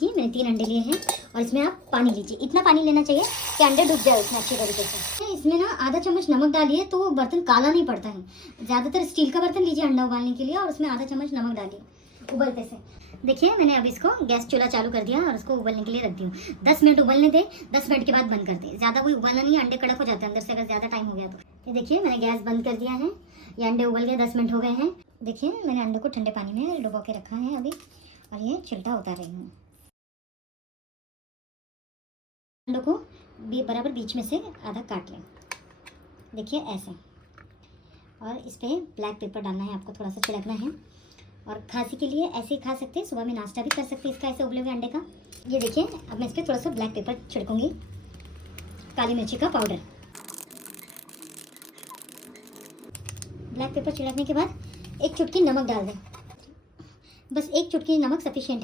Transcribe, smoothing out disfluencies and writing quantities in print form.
ये मैंने 3 अंडे लिए हैं और इसमें आप पानी लीजिए। इतना पानी लेना चाहिए कि अंडे डूब जाए उसमें अच्छी तरीके से। इसमें ना आधा चम्मच नमक डालिए तो वो बर्तन काला नहीं पड़ता है। ज़्यादातर स्टील का बर्तन लीजिए अंडा उबालने के लिए और उसमें आधा चम्मच नमक डालिए उबलते से। देखिए मैंने अब इसको गैस चूल्हा चालू कर दिया और उसको उबलने के लिए रख दी हूँ। 10 मिनट उबलने दें, 10 मिनट के बाद बंद कर दें। ज़्यादा कोई उबलना नहीं है, अंडे कड़क हो जाते हैं अंदर से अगर ज़्यादा टाइम हो गया तो। ये देखिए मैंने गैस बंद कर दिया है, ये अंडे उबल गए, 10 मिनट हो गए हैं। देखिए मैंने अंडे को ठंडे पानी में डुबो के रखा है अभी और ये छिलका उतार रही हूँ। अंडों को बराबर बीच में से आधा काट लें, देखिए ऐसे। और इस पर ब्लैक पेपर डालना है, आपको थोड़ा सा छिड़कना है। और खांसी के लिए ऐसे ही खा सकते हैं, सुबह में नाश्ता भी कर सकते हैं इसका, ऐसे उबले हुए अंडे का। ये देखिए अब मैं इस पर थोड़ा सा ब्लैक पेपर छिड़कूंगी, काली मिर्ची का पाउडर। ब्लैक पेपर छिड़कने के बाद एक चुटकी नमक डाल दें, बस एक चुटकी नमक सफिशिएंट है।